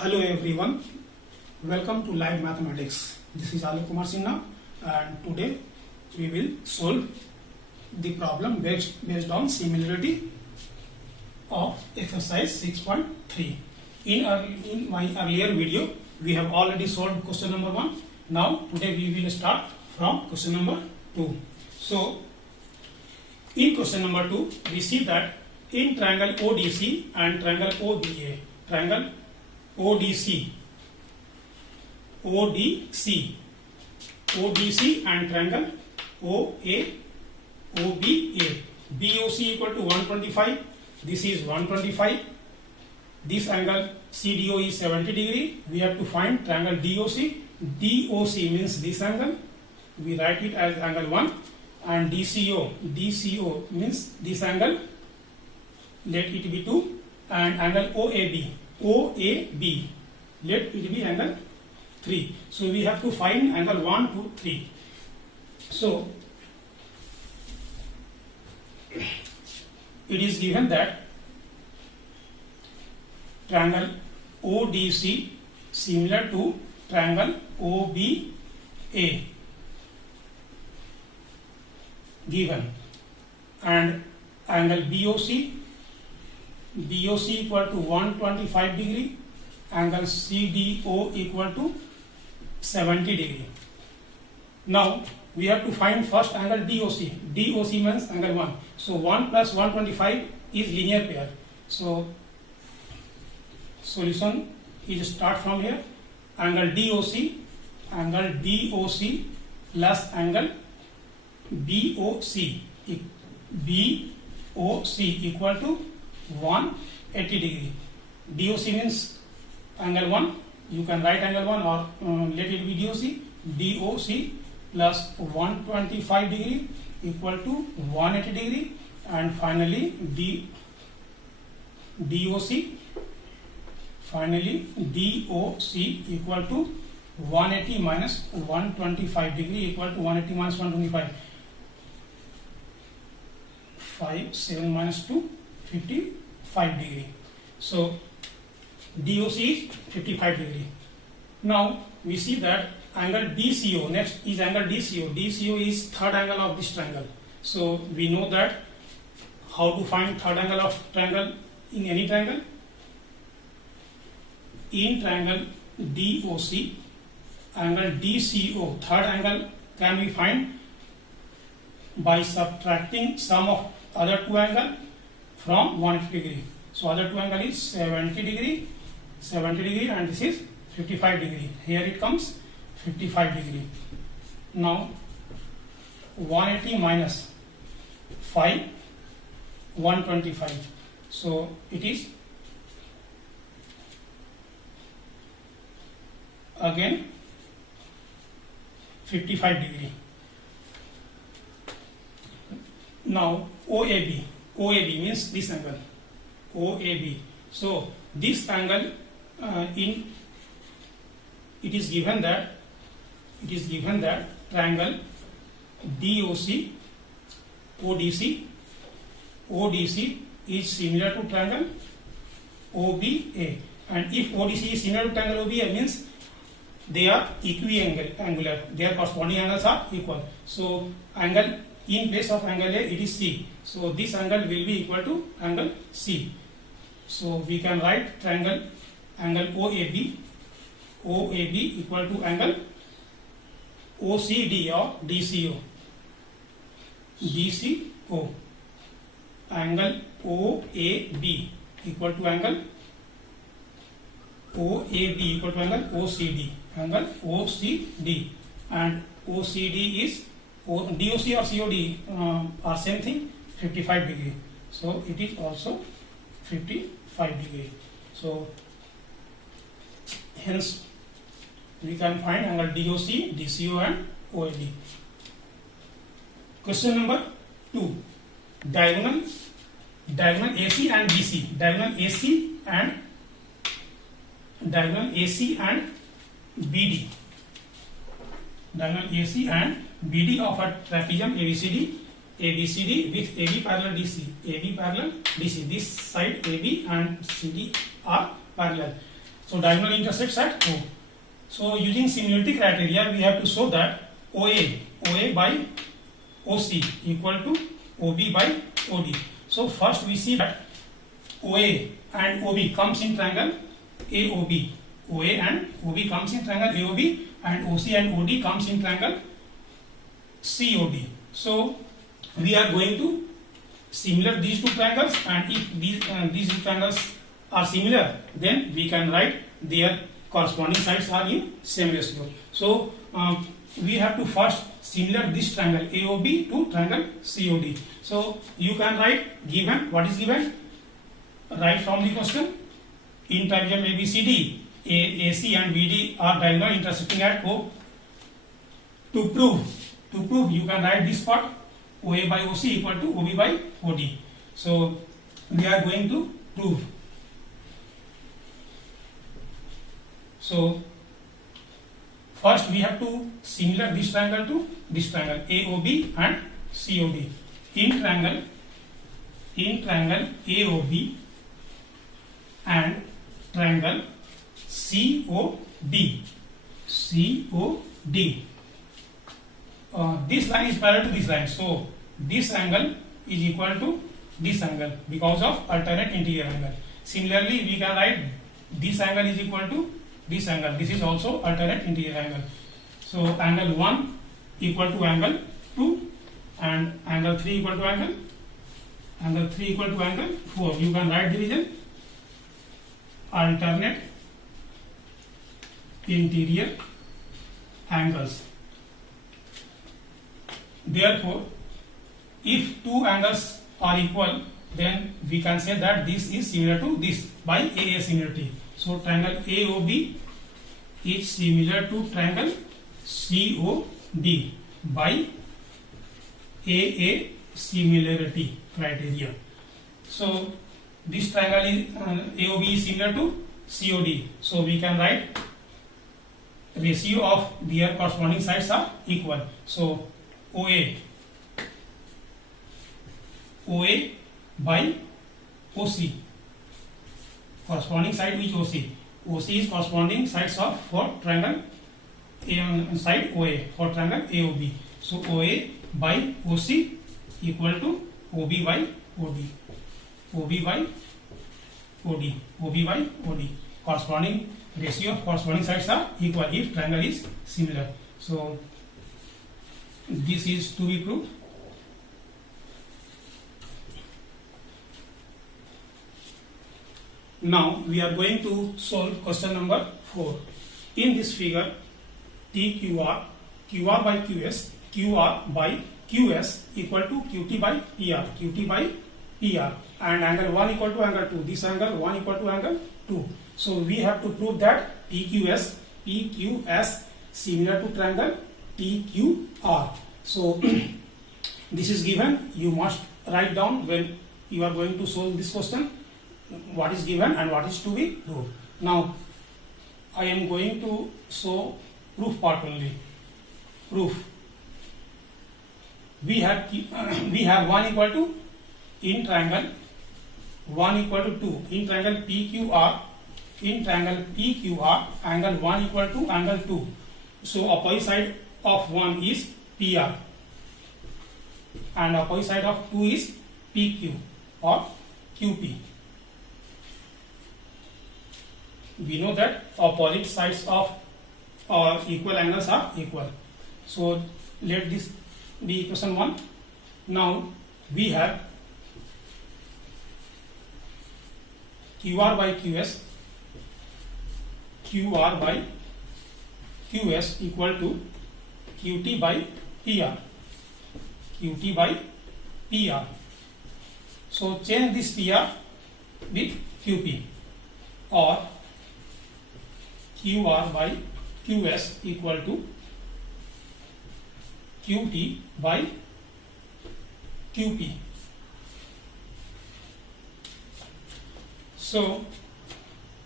Hello everyone, welcome to Live Mathematics. This is Alok Kumar Sinha and today we will solve the problem based on similarity of exercise 6.3. In my earlier video, we have already solved question number 1. Now today we will start from question number 2. So in question number 2, we see that in triangle ODC and triangle OBA, triangle ODC and triangle OBA, BOC equal to 125, this is 125, this angle CDO is 70 degree, we have to find triangle DOC, DOC means this angle, we write it as angle 1, and DCO means this angle, let it be 2, and angle OAB, let it be angle 3. So we have to find angle 1, 2, 3. So it is given that triangle ODC similar to triangle OBA given, and angle BOC equal to 125 degree, angle CDO equal to 70 degree. Now we have to find first angle DOC. DOC means angle 1. So 1 plus 125 is linear pair. So solution is start from here. Angle DOC plus angle BOC equal to 180 degree. DOC means angle 1, you can write angle 1 or let it be DOC. DOC plus 125 degree equal to 180 degree, and finally DOC equal to 180 minus 125 degree equal to 180 minus 125. 5, 7 minus 2, 55 degree. So DOC is 55 degree. Now we see that angle DCO, next is angle DCO. DCO is third angle of this triangle. So we know that how to find third angle of triangle in any triangle. In triangle DOC, angle DCO, third angle can be find by subtracting sum of other two angle from 180 degree. So other two angle is 70 degree, and this is 55 degree. Here it comes 55 degree. Now 180 minus 5, 125. So it is again 55 degree. Now OAB means this angle, OAB. So this angle it is given that triangle DOC ODC is similar to triangle OBA, and if ODC is similar to triangle OBA means they are equiangular, their corresponding angles are equal. So angle in place of angle A, it is C. So this angle will be equal to angle C. So we can write triangle angle OAB equal to angle OCD or DCO. Angle OAB equal to angle OCD. Angle OCD, and OCD is DOC or COD are same thing, 55 degree. So it is also 55 degree. So hence we can find angle DOC, DCO and OAB. Question number 2. Diagonal AC and BC. Diagonal AC and BD. Diagonal AC and BD of a trapezium ABCD with AB parallel DC. This side AB and CD are parallel. So diagonal intersects at O. So using similarity criteria, we have to show that OA by OC equal to OB by OD. So first we see that OA and OB comes in triangle AOB. OA and OB comes in triangle AOB, and OC and OD comes in triangle COD. So we are going to similar these two triangles, and if these two triangles are similar, then we can write their corresponding sides are in same ratio. So we have to first similar this triangle AOB to triangle COD. So you can write given, what is given? Right from the question, in triangle ABCD, AC and BD are diagonal intersecting at O. To prove you can write this part, OA by OC equal to OB by OD. So we are going to prove. So first we have to similar this triangle to this triangle AOB and COD. In triangle AOB and triangle COD. This line is parallel to this line, so this angle is equal to this angle because of alternate interior angle. Similarly, we can write this angle is equal to this angle. This is also alternate interior angle. So angle 1 equal to angle 2, and angle 3 equal to angle 3 equal to angle 4. You can write division alternate interior angles. Therefore, if two angles are equal, then we can say that this is similar to this by AA similarity. So triangle AOB is similar to triangle COD by AA similarity criteria. So this triangle is AOB is similar to COD. So we can write ratio of their corresponding sides are equal. So OA by OC, corresponding side which OC. OC is corresponding sides of for triangle side OA for triangle AOB. So OA by OC equal to OB by OD. OB by OD. OB by OD. Corresponding ratio of corresponding sides are equal if triangle is similar. So this is to be proved. Now we are going to solve question number 4. In this figure, TQR, QR by QS, QR by QS equal to QT by PR, QT by PR, and angle 1 equal to angle 2. This angle 1 equal to angle 2. So we have to prove that PQS similar to triangle TQR. So this is given. You must write down when you are going to solve this question what is given and what is to be proved. Now I am going to show proof part only. Proof. We have 1 equal to in triangle 1 equal to 2 in triangle PQR. In triangle PQR, angle 1 equal to angle 2. So opposite side of 1 is PR and opposite side of 2 is PQ or QP. We know that opposite sides of equal angles are equal. So let this be equation 1. Now we have QR by QS, QR by QS equal to QT by PR, QT by PR. So change this PR with QP, or QR by QS equal to QT by QP. So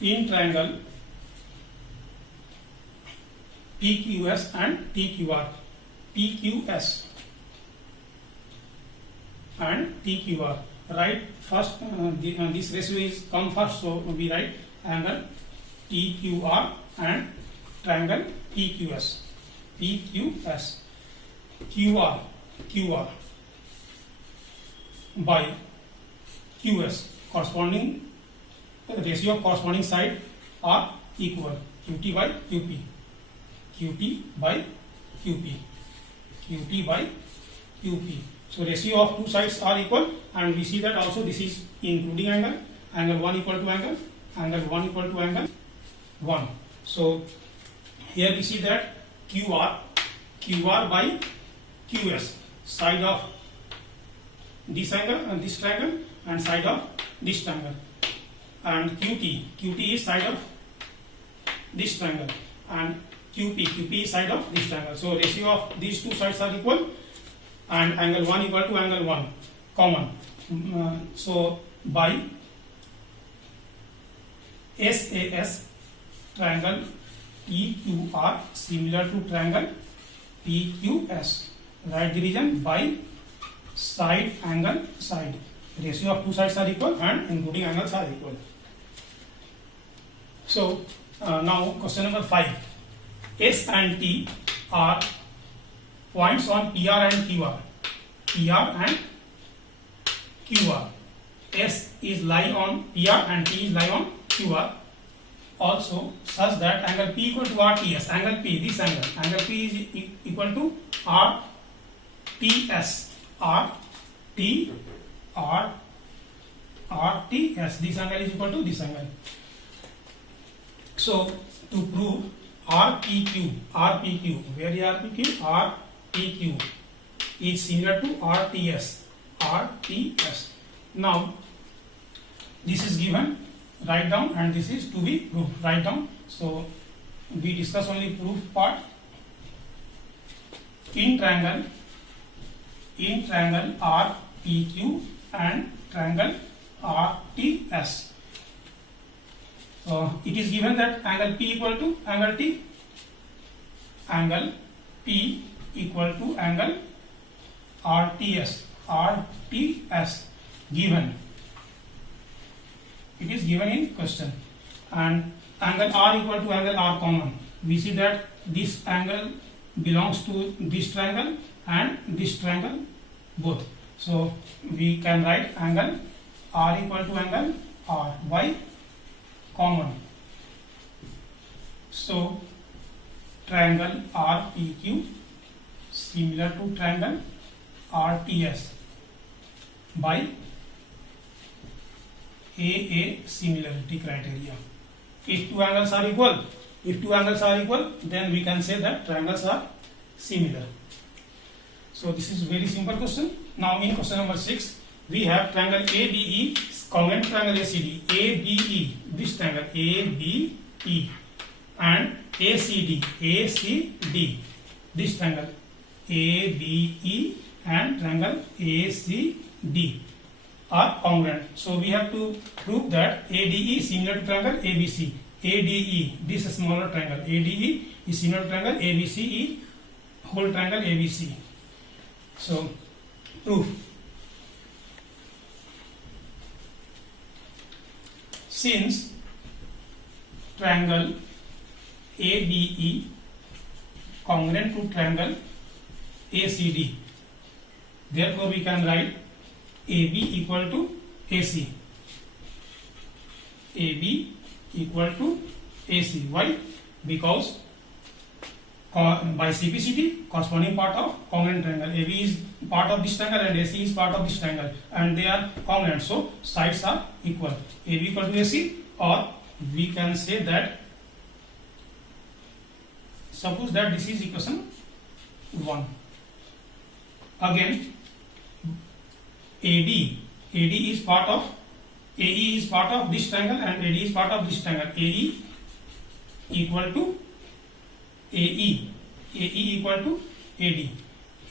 in triangle PQS and TQR, PQS and TQR, right? First this ratio is come first, so we write angle TQR and triangle PQS. PQS. QR by QS, corresponding ratio of corresponding side are equal. QT by QP. QT by QP. QT by QP. So ratio of two sides are equal, and we see that also this is including angle. Angle 1 equal to angle 1 equal to angle 1. So here we see that QR by QS, side of this angle and this triangle, and side of this triangle, and QT is side of this triangle, and QP is side of this triangle. So ratio of these two sides are equal, and angle 1 equal to angle 1 common. So by SAS, triangle TQR similar to triangle PQS, write the region by side angle side. Ratio of two sides are equal and including angles are equal. So now question number 5. S and T are points on PR and QR. PR and QR. S is lie on PR and T is lie on QR. Also such that angle P equal to RTS. Angle P, this angle P is equal to RTS. RTS. This angle is equal to this angle. So to prove RPQ, where is RPQ? RPQ is similar to RTS. Now this is given, write down, and this is to be proved, write down. So we discuss only proof part. In triangle RPQ and triangle RTS, it is given that angle P equal to angle T, angle P equal to angle RTS given. It is given in question, and angle R equal to angle R common. We see that this angle belongs to this triangle and this triangle both. So we can write angle R equal to angle R by common. So triangle RPQ similar to triangle RTS by AA similarity criteria. If two angles are equal, then we can say that triangles are similar. So this is very simple question. Now in question number 6, we have triangle ABE congruent to triangle ACD. ABE, this triangle ABE, and ACD, this triangle ABE and triangle ACD are congruent. So we have to prove that ADE is similar to triangle ABC. ADE, this smaller triangle ADE is similar to triangle ABCE, whole triangle ABC. So proof. Since triangle ABE congruent to triangle ACD, therefore we can write AB equal to AC. AB equal to AC. Why? Because by CPCT, corresponding part of congruent triangle. AB is part of this triangle and AC is part of this triangle, and they are congruent, so sides are equal. AB equal to AC, or we can say that, suppose that this is equation 1. Again, AD is part of AE is part of this triangle and AD is part of this triangle. AE equal to AE equal to AD,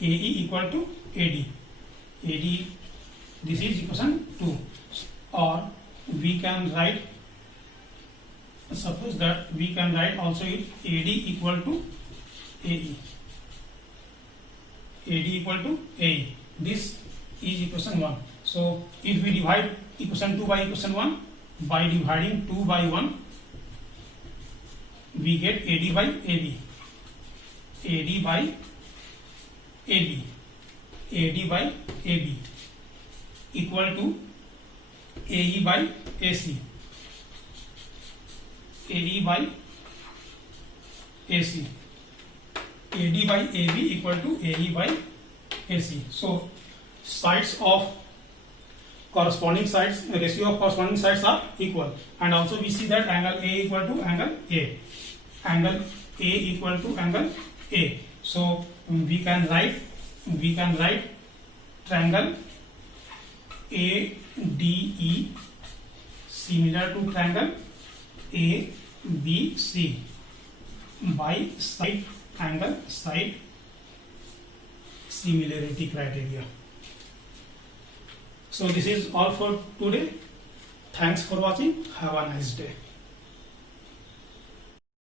AE equal to AD, this is equation 2. Or we can write, suppose that we can write also AD equal to AE, AD equal to AE. This is equation 1. So if we divide equation 2 by equation 1 by dividing 2 by 1, we get AD by AB. AD by AB. AD by AB equal to AE by AC. AE by AC. AD by AB equal to AE by AC. So sides of corresponding sides, ratio of corresponding sides are equal, and also we see that angle A equal to angle A. Angle A equal to angle A. So we can write triangle ADE similar to triangle ABC by side angle side similarity criteria. So this is all for today. Thanks for watching. Have a nice day.